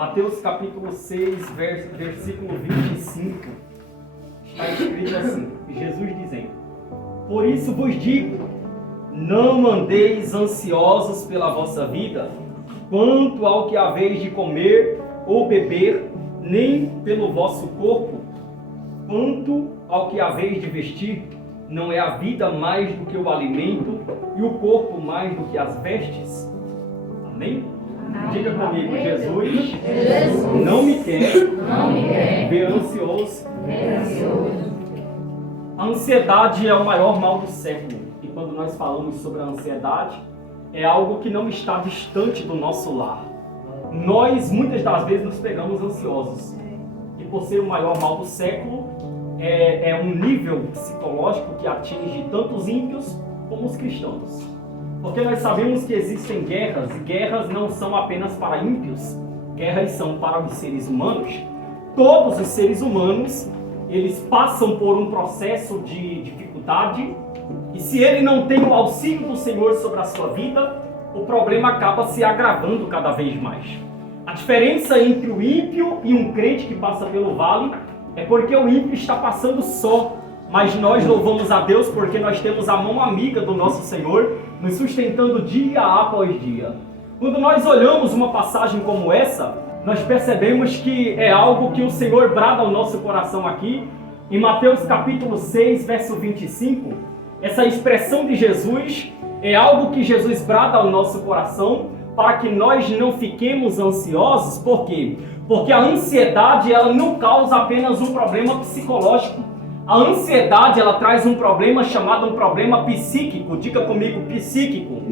Mateus capítulo 6, versículo 25, está escrito assim, Jesus dizendo: por isso vos digo, não andeis ansiosos pela vossa vida, quanto ao que haveis de comer ou beber, nem pelo vosso corpo, quanto ao que haveis de vestir. Não é a vida mais do que o alimento, e o corpo mais do que as vestes? Amém? Diga comigo: Jesus não me quer ver ansioso. A ansiedade é o maior mal do século. E quando nós falamos sobre a ansiedade, é algo que não está distante do nosso lar. Nós, muitas das vezes, nos pegamos ansiosos. E por ser o maior mal do século, é um nível psicológico que atinge tanto os ímpios como os cristãos. Porque nós sabemos que existem guerras, e guerras não são apenas para ímpios, guerras são para os seres humanos. Todos os seres humanos, eles passam por um processo de dificuldade, e se ele não tem o auxílio do Senhor sobre a sua vida, o problema acaba se agravando cada vez mais. A diferença entre o ímpio e um crente que passa pelo vale é porque o ímpio está passando só, mas nós louvamos a Deus porque nós temos a mão amiga do nosso Senhor, nos sustentando dia após dia. Quando nós olhamos uma passagem como essa, nós percebemos que é algo que o Senhor brada ao nosso coração aqui. Em Mateus capítulo 6, verso 25, essa expressão de Jesus é algo que Jesus brada ao nosso coração para que nós não fiquemos ansiosos. Por quê? Porque a ansiedade, ela não causa apenas um problema psicológico. A ansiedade, ela traz um problema chamado um problema psíquico. Diga comigo: psíquico.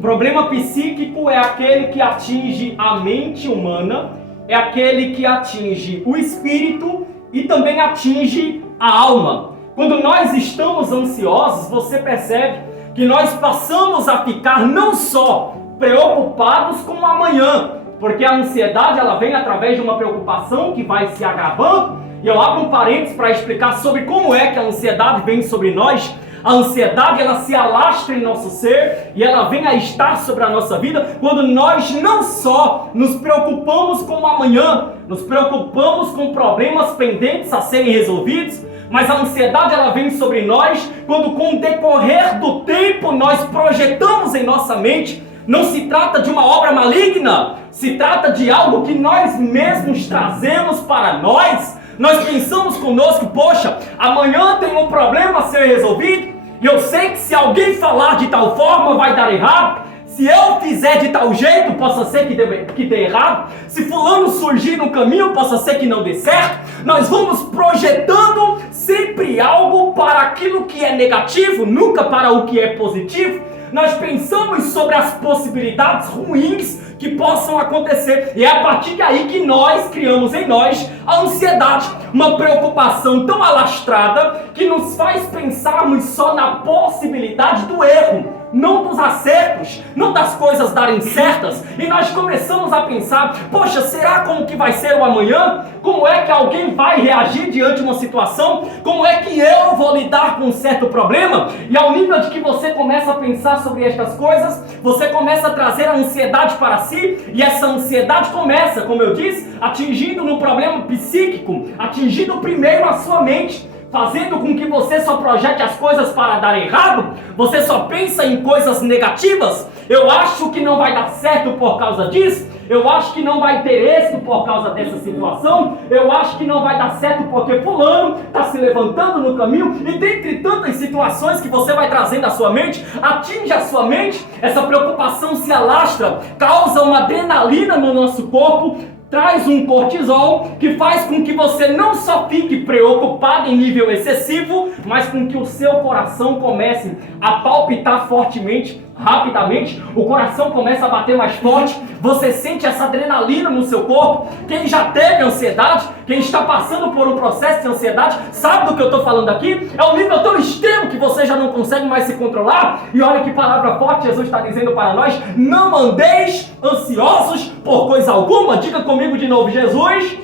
Problema psíquico é aquele que atinge a mente humana, é aquele que atinge o espírito e também atinge a alma. Quando nós estamos ansiosos, você percebe que nós passamos a ficar não só preocupados com o amanhã, porque a ansiedade, ela vem através de uma preocupação que vai se agravando. E eu abro um parênteses para explicar sobre como é que a ansiedade vem sobre nós. A ansiedade, ela se alastra em nosso ser e ela vem a estar sobre a nossa vida quando nós não só nos preocupamos com o amanhã, nos preocupamos com problemas pendentes a serem resolvidos, mas a ansiedade, ela vem sobre nós quando, com o decorrer do tempo, nós projetamos em nossa mente. Não se trata de uma obra maligna, se trata de algo que nós mesmos trazemos para nós. Nós pensamos conosco: poxa, amanhã tem um problema a ser resolvido, e eu sei que se alguém falar de tal forma vai dar errado. Se eu fizer de tal jeito, possa ser que dê errado. Se fulano surgir no caminho, possa ser que não dê certo. Nós vamos projetando sempre algo para aquilo que é negativo, nunca para o que é positivo. Nós pensamos sobre as possibilidades ruins que possam acontecer. E é a partir daí que nós criamos em nós a ansiedade. Uma preocupação tão alastrada que nos faz pensarmos só na possibilidade do erro, não dos acertos, não das coisas darem certas. E nós começamos a pensar: poxa, será como que vai ser o amanhã? Como é que alguém vai reagir diante de uma situação? Como é que eu vou lidar com um certo problema? E ao nível de que você começa a pensar sobre estas coisas, você começa a trazer a ansiedade para si. E essa ansiedade começa, como eu disse, atingindo no problema psíquico, atingindo primeiro a sua mente, fazendo com que você só projete as coisas para dar errado. Você só pensa em coisas negativas. Eu acho que não vai dar certo por causa disso. Eu acho que não vai ter êxito por causa dessa situação. Eu acho que não vai dar certo porque fulano está se levantando no caminho. E dentre tantas situações que você vai trazendo à sua mente, atinge a sua mente, essa preocupação se alastra, causa uma adrenalina no nosso corpo, traz um cortisol que faz com que você não só fique preocupado em nível excessivo, mas com que o seu coração comece a palpitar fortemente, rapidamente. O coração começa a bater mais forte, você sente essa adrenalina no seu corpo. Quem já teve ansiedade, quem está passando por um processo de ansiedade, sabe do que eu estou falando aqui? É um nível tão extremo que você já não consegue mais se controlar. E olha que palavra forte Jesus está dizendo para nós: não andeis ansiosos por coisa alguma. Diga comigo de novo: Jesus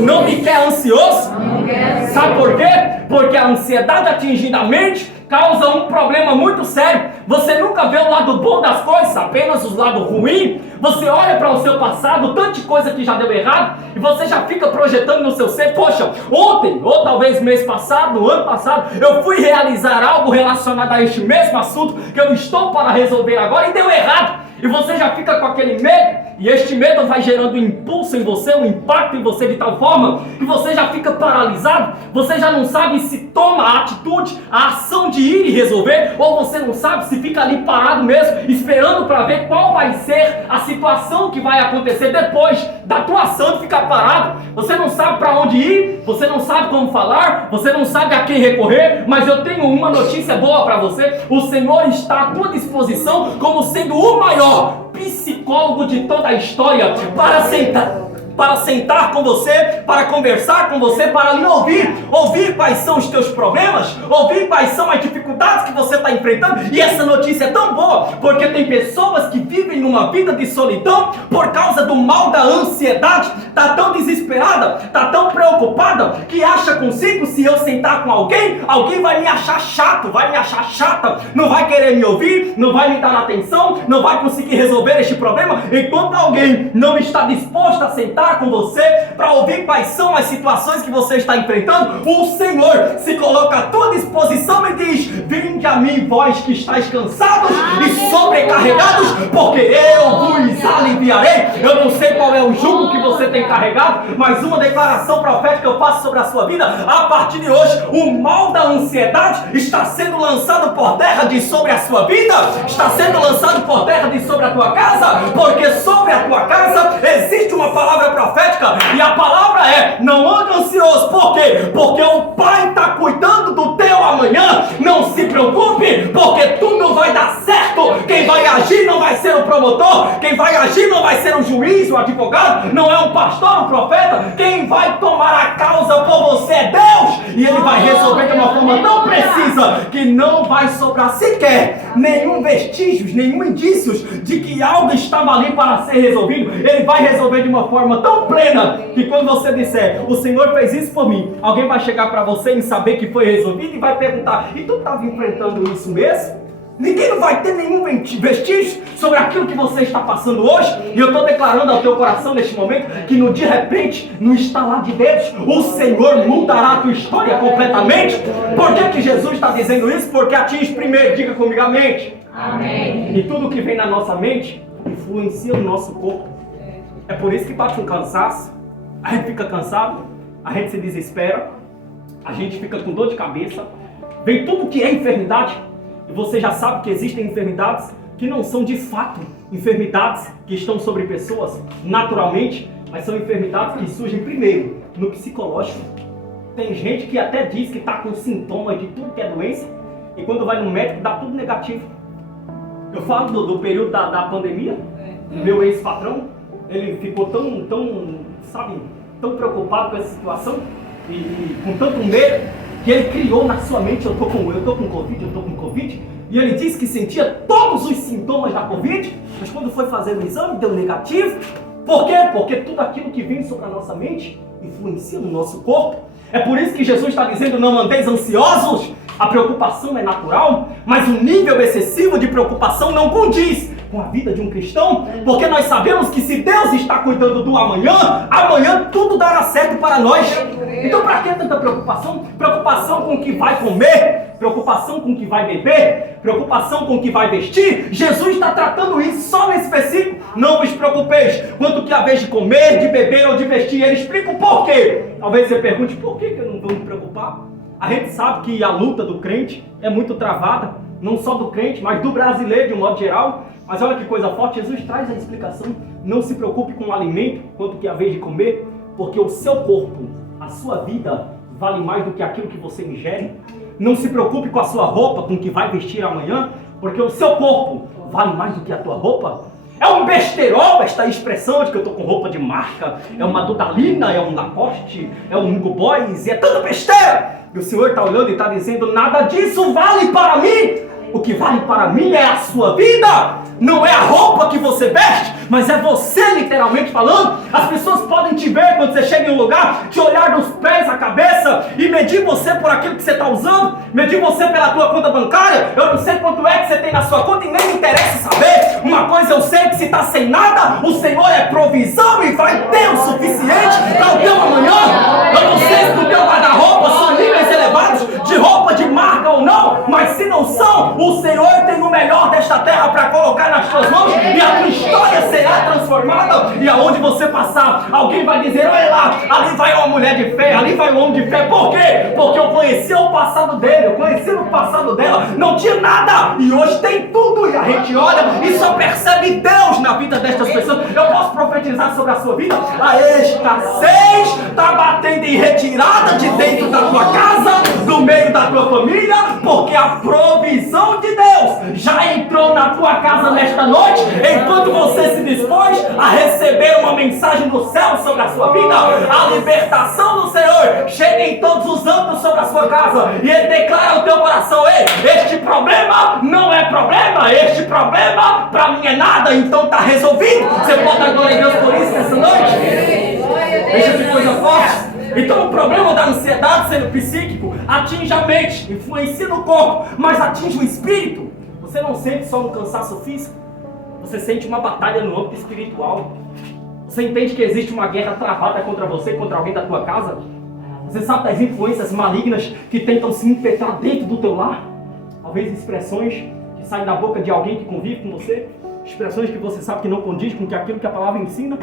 não me quer ansioso. Sabe por quê? Porque a ansiedade atingindo a mente causa um problema muito sério. Você nunca vê o lado bom das coisas, apenas o lado ruim. Você olha para o seu passado, tanta coisa que já deu errado, e você já fica projetando no seu ser: poxa, ontem, ou talvez mês passado, ano passado, eu fui realizar algo relacionado a este mesmo assunto que eu estou para resolver agora e deu errado. E você já fica com aquele medo, e este medo vai gerando um impulso em você, um impacto em você de tal forma que você já fica paralisado. Você já não sabe se toma a atitude, a ação de ir e resolver, ou você não sabe se fica ali parado mesmo, esperando para ver qual vai ser a situação que vai acontecer depois da tua ação de ficar parado. Você não sabe para onde ir, você não sabe como falar, você não sabe a quem recorrer, mas eu tenho uma notícia boa para você: o Senhor está à tua disposição como sendo o maior psicólogo de toda a história para sentar com você, para conversar com você, para lhe ouvir quais são os teus problemas, ouvir quais são as dificuldades que você está enfrentando. E essa notícia é tão boa, porque tem pessoas que vivem numa vida de solidão por causa do mal da ansiedade, está tão desesperada, está tão preocupada, que acha consigo: se eu sentar com alguém vai me achar chato, vai me achar chata, não vai querer me ouvir, não vai me dar atenção, não vai conseguir resolver este problema. Enquanto alguém não está disposto a sentar com você para ouvir quais são as situações que você está enfrentando, o Senhor se coloca à tua disposição e diz: vinde a mim, vós que estáis cansados e sobrecarregados, porque eu vos aliviarei. Eu não sei qual é o jugo que você tem carregado, mas uma declaração profética eu faço sobre a sua vida: a partir de hoje, o mal da ansiedade está sendo lançado por terra de sobre a sua vida, está sendo lançado por terra de sobre a tua casa, porque sobre a tua casa existe uma palavra profética, e a palavra é: não ande ansioso. Por quê? Porque o Pai está cuidando do teu amanhã. Não se preocupe, porque tudo vai dar certo. Quem vai agir não vai ser o promotor, quem vai agir não vai ser o juiz, o advogado, não é um pastor, um profeta. Quem vai tomar a causa por você é Deus, e Ele vai resolver de uma forma tão precisa que não vai sobrar sequer nenhum vestígio, nenhum indício de que algo estava ali para ser resolvido. Ele vai resolver de uma forma tão plena que quando você disser: o Senhor fez isso por mim, alguém vai chegar para você em saber que foi resolvido e vai perguntar: e tu estava enfrentando isso mesmo? Ninguém não vai ter nenhum vestígio sobre aquilo que você está passando hoje. E eu estou declarando ao teu coração neste momento que no de repente, no estalar de dedos, o Senhor mudará a tua história completamente. Por que Jesus está dizendo isso? Porque atinge primeiro, diga comigo, a mente. Amém. E tudo que vem na nossa mente influencia o nosso corpo. É por isso que bate um cansaço, a gente fica cansado, a gente se desespera, a gente fica com dor de cabeça, vem tudo que é enfermidade. E você já sabe que existem enfermidades que não são de fato enfermidades que estão sobre pessoas naturalmente, mas são enfermidades que surgem primeiro no psicológico. Tem gente que até diz que está com sintomas de tudo que é doença, e quando vai no médico dá tudo negativo. Eu falo do período da pandemia. O meu ex-patrão, ele ficou tão preocupado com essa situação e com tanto medo, que ele criou na sua mente: eu tô com Covid, e ele disse que sentia todos os sintomas da Covid, mas quando foi fazer o exame deu negativo. Por quê? Porque tudo aquilo que vem sobre a nossa mente influencia no nosso corpo. É por isso que Jesus está dizendo: não andeis ansiosos. A preocupação é natural, mas o nível excessivo de preocupação não condiz com a vida de um cristão, porque nós sabemos que se Deus está cuidando do amanhã, amanhã tudo dará certo para nós. Então para que tanta preocupação? Preocupação com o que vai comer, preocupação com o que vai beber, preocupação com o que vai vestir. Jesus está tratando isso só nesse versículo: não vos preocupeis quanto que a vez de comer, de beber ou de vestir. Ele explica o porquê. Talvez você pergunte: por que eu não vou me preocupar? A gente sabe que a luta do crente é muito travada, não só do crente, mas do brasileiro de um modo geral. Mas olha que coisa forte, Jesus traz a explicação: não se preocupe com o alimento, quanto que a vez de comer, porque o seu corpo, a sua vida, vale mais do que aquilo que você ingere. Não se preocupe com a sua roupa, com o que vai vestir amanhã, porque o seu corpo vale mais do que a tua roupa. É um besterol esta expressão de que eu estou com roupa de marca, é uma Dudalina, é um Lacoste, é um Hugo Boss, é tanta besteira. E o Senhor está olhando e está dizendo: nada disso vale para mim. O que vale para mim é a sua vida. Não é a roupa que você veste, mas é você, literalmente falando. As pessoas podem te te ver quando você chega em um lugar, te olhar dos pés à cabeça e medir você por aquilo que você está usando, medir você pela tua conta bancária. Eu não sei quanto é que você tem na sua conta e nem me interessa saber. Uma coisa eu sei, que se está sem nada, o Senhor é provisão e vai ter o suficiente para o teu amanhã. Eu não sei se no teu guarda-roupa são níveis elevados de roupa de marca ou não, mas se não são, o Senhor tem o melhor desta terra para colocar nas tuas mãos e a tua história será transformada. E aonde você passar, alguém vai dizer: olha lá, ali vai uma mulher de fé, ali vai um homem de fé. Por quê? Porque eu conheci o passado dele, eu conheci o passado dela, não tinha nada e hoje tem tudo. E a gente olha e só percebe Deus na vida destas pessoas. Eu posso profetizar sobre a sua vida: a escassez está batendo em retirada de dentro da tua casa, do meio da tua família, porque a provisão de Deus já entrou na tua casa nesta noite, enquanto você se dispôs a receber uma mensagem do céu sobre a sua vida. A libertação do Senhor chega em todos os âmbitos sobre a sua casa e Ele declara ao teu coração: ei, este problema não é problema, este problema para mim é nada, então está resolvido. Você pode dar glória a Deus por isso nessa noite? Veja que coisa forte. Então o problema da ansiedade, sendo psíquico, atinge a mente, influencia no corpo, mas atinge o espírito. Você não sente só um cansaço físico, você sente uma batalha no âmbito espiritual. Você entende que existe uma guerra travada contra você, contra alguém da tua casa? Você sabe das influências malignas que tentam se impetrar dentro do teu lar? Talvez expressões que saem da boca de alguém que convive com você, expressões que você sabe que não condiz com aquilo que a palavra ensina.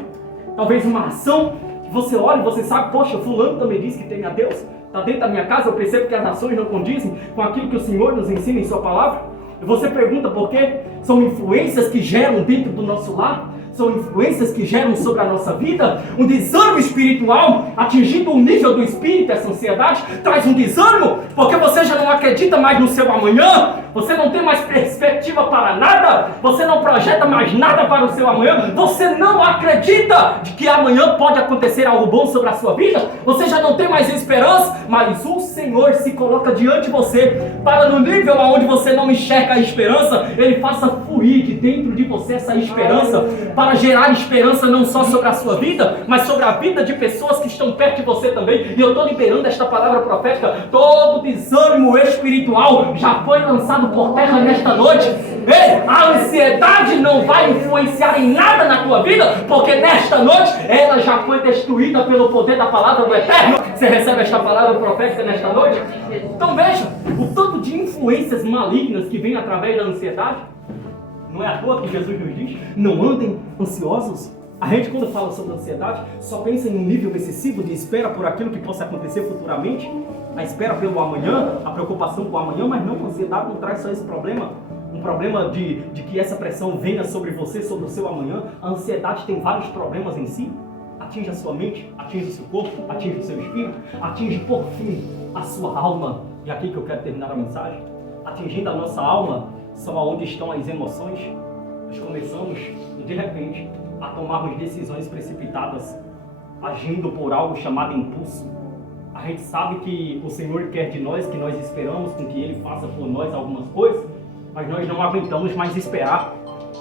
Talvez uma ação que você olha e você sabe: poxa, fulano também diz que teme a Deus, está dentro da minha casa, eu percebo que as ações não condizem com aquilo que o Senhor nos ensina em sua palavra. E você pergunta por quê? São influências que geram dentro do nosso lar, são influências que geram sobre a nossa vida um desânimo espiritual, atingindo o nível do espírito. Essa ansiedade traz um desânimo, porque você já não acredita mais no seu amanhã, você não tem mais perspectiva para nada, você não projeta mais nada para o seu amanhã, você não acredita de que amanhã pode acontecer algo bom sobre a sua vida, você já não tem mais esperança, mas o Senhor se coloca diante de você, para no nível onde você não enxerga a esperança, Ele faça fluir de dentro de você essa esperança, para gerar esperança não só sobre a sua vida, mas sobre a vida de pessoas que estão perto de você também. E eu estou liberando esta palavra profética: todo desânimo espiritual já foi lançado por terra nesta noite. Ei, a ansiedade não vai influenciar em nada na tua vida, porque nesta noite ela já foi destruída pelo poder da palavra do Eterno. Você recebe esta palavra profética nesta noite? Então veja, o tanto de influências malignas que vem através da ansiedade. Não é à toa que Jesus nos diz: não andem ansiosos. A gente, quando fala sobre ansiedade, só pensa em um nível excessivo de espera por aquilo que possa acontecer futuramente, a espera pelo amanhã, a preocupação com o amanhã, mas não, a ansiedade não traz só esse problema, um problema de que essa pressão venha sobre você, sobre o seu amanhã. A ansiedade tem vários problemas em si, atinge a sua mente, atinge o seu corpo, atinge o seu espírito, atinge por fim a sua alma. E aqui que eu quero terminar a mensagem: atingindo a nossa alma, são aonde estão as emoções. Nós começamos, de repente, a tomarmos decisões precipitadas, agindo por algo chamado impulso. A gente sabe que o Senhor quer de nós, que nós esperamos com que Ele faça por nós algumas coisas, mas nós não aguentamos mais esperar.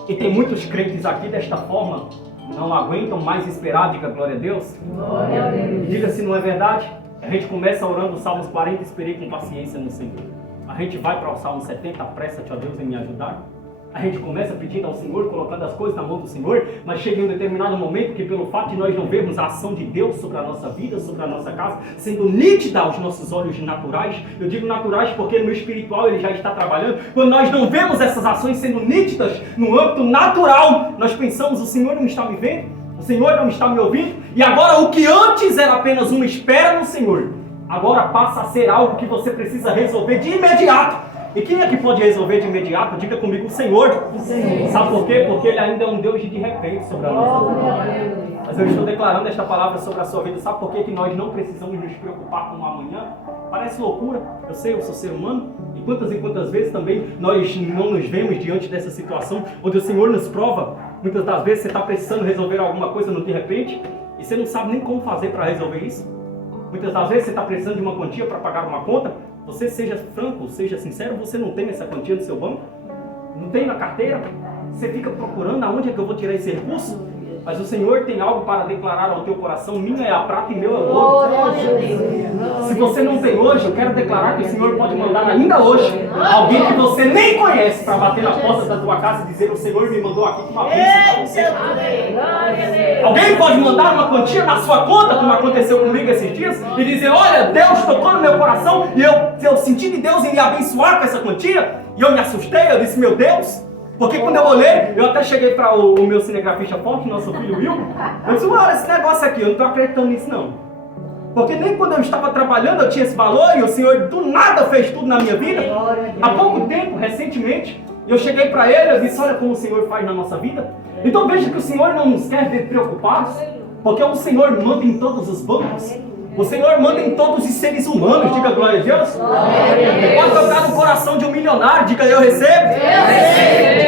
E tem muitos crentes aqui desta forma, não aguentam mais esperar. Diga glória a Deus. Glória a Deus. Diga se não é verdade. A gente começa orando o Salmos 40, esperei com paciência no Senhor. A gente vai para o Salmo 70, apressa-te, ó Deus, em me ajudar. A gente começa pedindo ao Senhor, colocando as coisas na mão do Senhor, mas chega em um determinado momento que, pelo fato de nós não vermos a ação de Deus sobre a nossa vida, sobre a nossa casa, sendo nítida aos nossos olhos naturais, eu digo naturais porque no espiritual Ele já está trabalhando, quando nós não vemos essas ações sendo nítidas no âmbito natural, nós pensamos: o Senhor não está me vendo, o Senhor não está me ouvindo, e agora o que antes era apenas uma espera no Senhor, agora passa a ser algo que você precisa resolver de imediato. E quem é que pode resolver de imediato? Diga comigo: o Senhor. Sabe por quê? Porque Ele ainda é um Deus de repente sobre a nossa vida. Mas eu estou declarando esta palavra sobre a sua vida. Sabe por quê que nós não precisamos nos preocupar com o amanhã? Parece loucura, eu sei, eu sou ser humano. E quantas vezes também nós não nos vemos diante dessa situação, onde o Senhor nos prova. Muitas das vezes você está precisando resolver alguma coisa no de repente, e você não sabe nem como fazer para resolver isso. Muitas das vezes você está precisando de uma quantia para pagar uma conta. Você seja franco, seja sincero, você não tem essa quantia no seu banco? Não tem na carteira? Você fica procurando aonde é que eu vou tirar esse recurso? Mas o Senhor tem algo para declarar ao teu coração. Minha é a prata e meu é o ouro. Se você não tem hoje, eu quero declarar que o Senhor pode mandar ainda hoje alguém que você nem conhece para bater na porta da tua casa e dizer: o Senhor me mandou aqui com uma bênção para você. Alguém pode mandar uma quantia na sua conta, como aconteceu comigo esses dias, e dizer: olha, Deus tocou no meu coração e eu senti de Deus em me abençoar com essa quantia. E eu me assustei, eu disse: meu Deus. Porque quando eu olhei, eu até cheguei para o meu cinegrafista forte, nosso filho Will, eu disse: olha, esse negócio aqui, eu não estou acreditando nisso não. Porque nem quando eu estava trabalhando eu tinha esse valor, e o Senhor do nada fez tudo na minha vida. Há pouco tempo, recentemente, eu cheguei para ele, eu disse: olha como o Senhor faz na nossa vida. Então veja que o Senhor não nos quer ver preocupados, porque o Senhor manda em todos os bancos. O Senhor manda em todos os seres humanos. Diga glória a Deus. Pode tocar no coração de um milionário. Diga: eu recebo.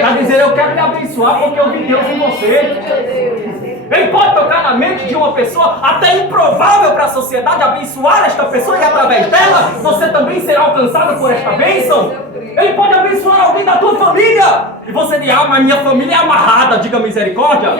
Para dizer: eu quero me abençoar porque eu vi Deus em você. Ele pode tocar na mente de uma pessoa até improvável para a sociedade, abençoar esta pessoa, e através dela você também será alcançado por esta bênção. Ele pode abençoar alguém da tua família. E você diz: ah, mas minha família é amarrada. Diga: misericórdia.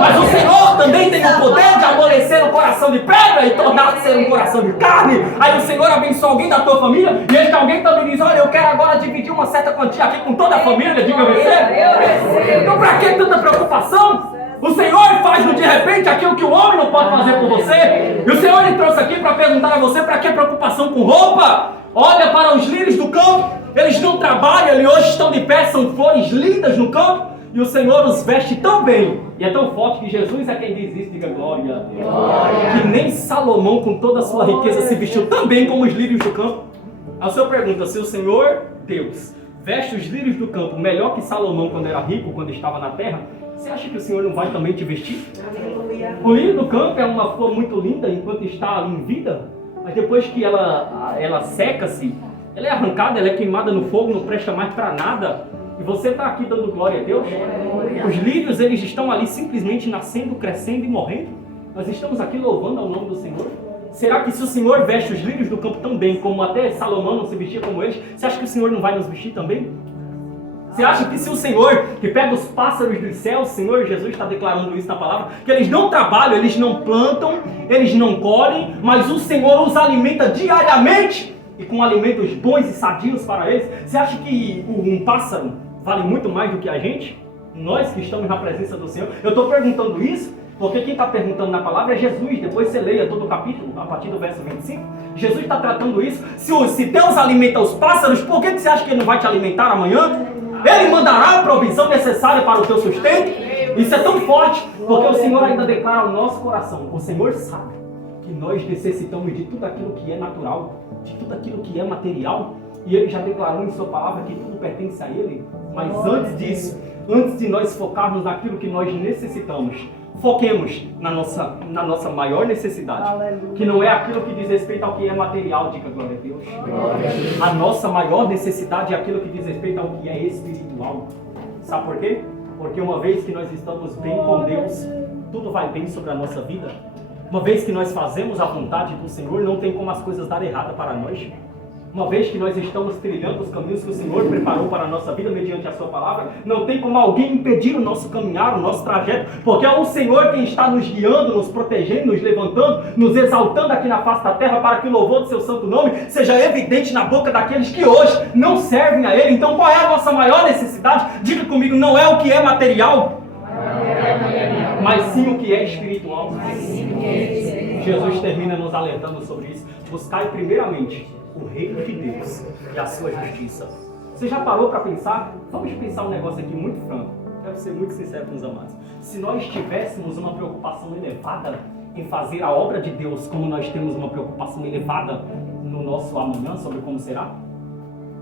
Mas o Senhor também tem o poder de amolecer o coração de pedra e tornar ser um coração de carne. Aí o Senhor abençoa alguém da tua família, e este alguém também diz: olha, eu quero agora dividir uma certa quantia aqui com toda a família. Diga: eu recebo. Então para que tanta preocupação? O Senhor faz de repente aquilo que o homem não pode fazer por você. E o Senhor lhe trouxe aqui para perguntar a você: para que preocupação com roupa? Olha para os lírios do campo, eles não trabalham e hoje estão de pé, são flores lindas no campo, e o Senhor os veste tão bem, e é tão forte que Jesus é quem diz isso. Diga: glória a Deus. Que nem Salomão com toda a sua riqueza se vestiu tão bem como os lírios do campo. Aí o Senhor pergunta: se o Senhor Deus veste os lírios do campo melhor que Salomão quando era rico, quando estava na terra, você acha que o Senhor não vai também te vestir? O lírio do campo é uma flor muito linda enquanto está ali em vida, mas depois que ela seca-se, ela é arrancada, ela é queimada no fogo, não presta mais para nada. E você está aqui dando glória a Deus? Os lírios, eles estão ali simplesmente nascendo, crescendo e morrendo. Nós estamos aqui louvando ao nome do Senhor. Será que se o Senhor veste os lírios do campo tão bem, como até Salomão não se vestia como eles, você acha que o Senhor não vai nos vestir também? Você acha que se o Senhor, que pega os pássaros dos céus, o Senhor Jesus está declarando isso na palavra, que eles não trabalham, eles não plantam, eles não colhem, mas o Senhor os alimenta diariamente, e com alimentos bons e sadios para eles? Você acha que um pássaro vale muito mais do que a gente? Nós que estamos na presença do Senhor. Eu estou perguntando isso porque quem está perguntando na palavra é Jesus. Depois você leia todo o capítulo, a partir do verso 25. Jesus está tratando isso. Se Deus alimenta os pássaros, por que você acha que Ele não vai te alimentar amanhã? Ele mandará a provisão necessária para o teu sustento. Isso é tão forte, porque o Senhor ainda declara ao nosso coração: o Senhor sabe que nós necessitamos de tudo aquilo que é natural, de tudo aquilo que é material, e Ele já declarou em sua palavra que tudo pertence a Ele. Mas antes disso, antes de nós focarmos naquilo que nós necessitamos, foquemos na nossa maior necessidade. Aleluia. Que não é aquilo que diz respeito ao que é material. Diga glória a Deus. Glória a Deus. A nossa maior necessidade é aquilo que diz respeito ao que é espiritual. Sabe por quê? Porque uma vez que nós estamos bem com Deus, tudo vai bem sobre a nossa vida. Uma vez que nós fazemos a vontade do Senhor, não tem como as coisas dar errado para nós. Uma vez que nós estamos trilhando os caminhos que o Senhor preparou para a nossa vida mediante a sua palavra, não tem como alguém impedir o nosso caminhar, o nosso trajeto, porque é o Senhor quem está nos guiando, nos protegendo, nos levantando, nos exaltando aqui na face da terra, para que o louvor do seu santo nome seja evidente na boca daqueles que hoje não servem a Ele. Então qual é a nossa maior necessidade? Diga comigo: não é o que é material, mas sim o que é espiritual. Jesus termina nos alertando sobre isso. Buscai primeiramente o reino de Deus e a sua justiça. Você já parou para pensar? Vamos pensar um negócio aqui muito franco. Quero ser muito sincero com os amados. Se nós tivéssemos uma preocupação elevada em fazer a obra de Deus, como nós temos uma preocupação elevada no nosso amanhã sobre como será?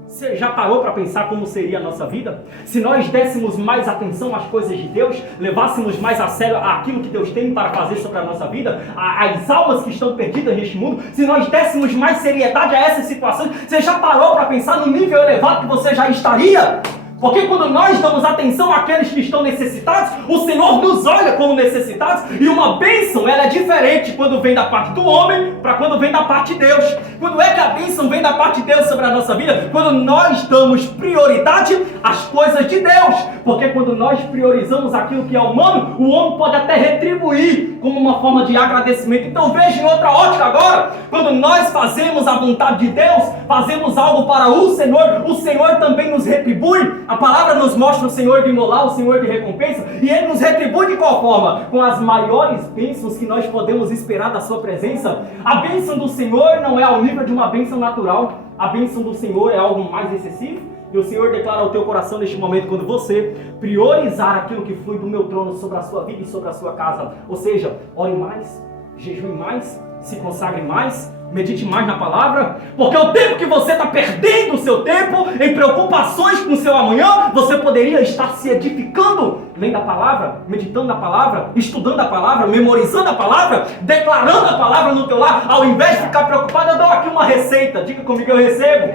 Você já parou para pensar como seria a nossa vida? Se nós dessemos mais atenção às coisas de Deus, levássemos mais a sério aquilo que Deus tem para fazer sobre a nossa vida, as almas que estão perdidas neste mundo, se nós dessemos mais seriedade a essas situações, você já parou para pensar no nível elevado que você já estaria? Porque quando nós damos atenção àqueles que estão necessitados, o Senhor nos olha como necessitados. E uma bênção, ela é diferente quando vem da parte do homem para quando vem da parte de Deus. Quando é que a bênção vem da parte de Deus sobre a nossa vida? Quando nós damos prioridade às coisas de Deus. Porque quando nós priorizamos aquilo que é humano, o homem pode até retribuir como uma forma de agradecimento. Então veja em outra ótica agora, quando nós fazemos a vontade de Deus, fazemos algo para o Senhor também nos retribui. A palavra nos mostra o Senhor de molar, o Senhor de recompensa, e Ele nos retribui de qual forma? Com as maiores bênçãos que nós podemos esperar da sua presença. A bênção do Senhor não é ao nível de uma bênção natural, a bênção do Senhor é algo mais excessivo, e o Senhor declara ao teu coração neste momento, quando você priorizar aquilo que flui do meu trono sobre a sua vida e sobre a sua casa, ou seja, ore mais, jejue mais, se consagre mais, medite mais na palavra, porque o tempo que você está perdendo o seu tempo em preocupações com o seu amanhã, você poderia estar se edificando, lendo a palavra, meditando na palavra, estudando a palavra, memorizando a palavra, declarando a palavra no teu lar, ao invés de ficar preocupado. Eu dou aqui uma receita, diga comigo, eu recebo.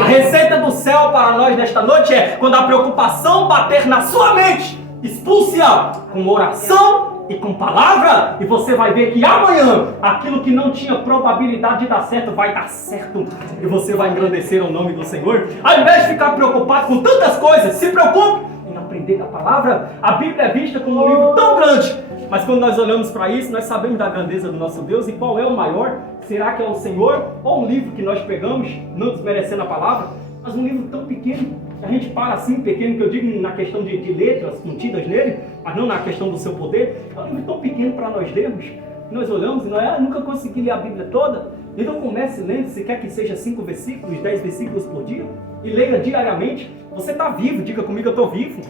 A receita do céu para nós nesta noite é: quando a preocupação bater na sua mente, expulse-a com oração e com palavra, e você vai ver que amanhã aquilo que não tinha probabilidade de dar certo vai dar certo, e você vai engrandecer o nome do Senhor. Ao invés de ficar preocupado com tantas coisas, se preocupe em aprender a palavra. A Bíblia é vista como um livro tão grande, mas quando nós olhamos para isso, nós sabemos da grandeza do nosso Deus. E qual é o maior? Será que é o Senhor, ou um livro que nós pegamos, não desmerecendo a palavra, mas um livro tão pequeno? A gente para assim, pequeno, que eu digo na questão de letras contidas nele, mas não na questão do seu poder. É um livro tão pequeno para nós lermos. Nós olhamos e nós nunca consegui ler a Bíblia toda. Então comece lendo, se quer que seja 5 versículos, 10 versículos por dia, e leia diariamente. Você está vivo, diga comigo, eu estou vivo.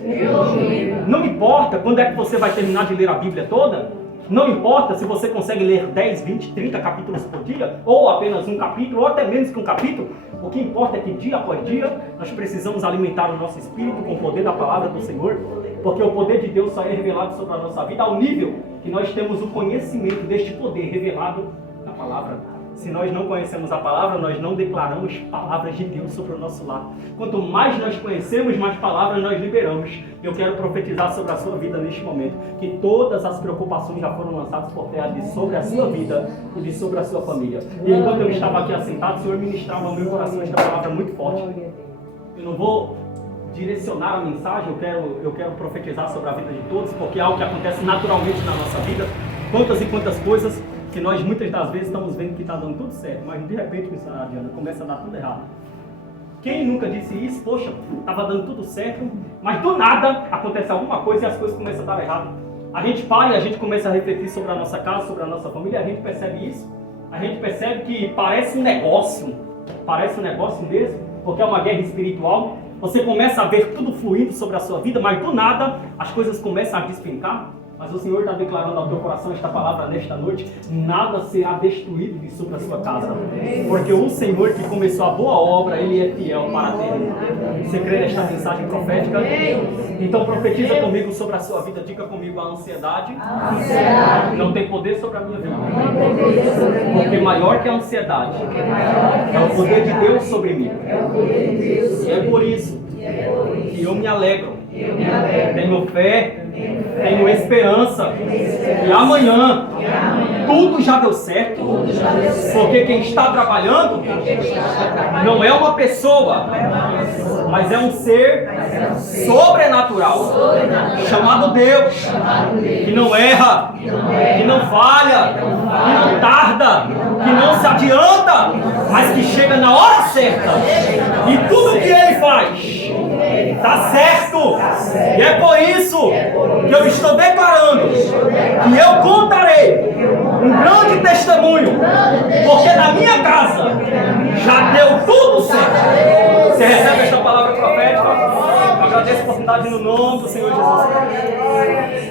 Não importa quando é que você vai terminar de ler a Bíblia toda. Não importa se você consegue ler 10, 20, 30 capítulos por dia, ou apenas um capítulo, ou até menos que um capítulo. O que importa é que dia após dia nós precisamos alimentar o nosso espírito com o poder da palavra do Senhor, porque o poder de Deus só é revelado sobre a nossa vida ao nível que nós temos o conhecimento deste poder revelado na palavra. Se nós não conhecemos a palavra, nós não declaramos palavras de Deus sobre o nosso lar. Quanto mais nós conhecemos, mais palavras nós liberamos. Eu quero profetizar sobre a sua vida neste momento, que todas as preocupações já foram lançadas por terra sobre a sua vida e sobre a sua família. E enquanto eu estava aqui assentado, o Senhor ministrava ao meu coração esta palavra muito forte. Eu não vou direcionar a mensagem, eu quero profetizar sobre a vida de todos, porque é algo que acontece naturalmente na nossa vida. Quantas e quantas coisas que nós muitas das vezes estamos vendo que está dando tudo certo, mas de repente, missionária Diana, começa a dar tudo errado. Quem nunca disse isso? Poxa, estava dando tudo certo, mas do nada acontece alguma coisa e as coisas começam a dar errado. A gente para e a gente começa a refletir sobre a nossa casa, sobre a nossa família, a gente percebe isso. A gente percebe que parece um negócio mesmo, porque é uma guerra espiritual. Você começa a ver tudo fluindo sobre a sua vida, mas do nada as coisas começam a despencar. Mas o Senhor está declarando ao teu coração esta palavra nesta noite: nada será destruído de sobre a sua casa, porque o Senhor que começou a boa obra, Ele é fiel para terminar. Você crê nesta mensagem profética? Então profetiza comigo sobre a sua vida. Diga comigo: a ansiedade não tem poder sobre a minha vida, porque maior que a ansiedade é o poder de Deus sobre mim. E é por isso que eu me alegro, tenho fé, tenho esperança, e amanhã tudo já deu certo, porque quem está trabalhando não é uma pessoa, mas é um ser sobrenatural, chamado Deus, que não erra, que não falha, que não tarda, que não se adianta, mas que chega na hora certa, e tudo que Ele faz está certo. E é por isso que eu estou declarando que eu contarei um grande testemunho, porque na minha casa já deu tudo certo. Você recebe esta palavra profética? Eu agradeço a oportunidade no nome do Senhor Jesus.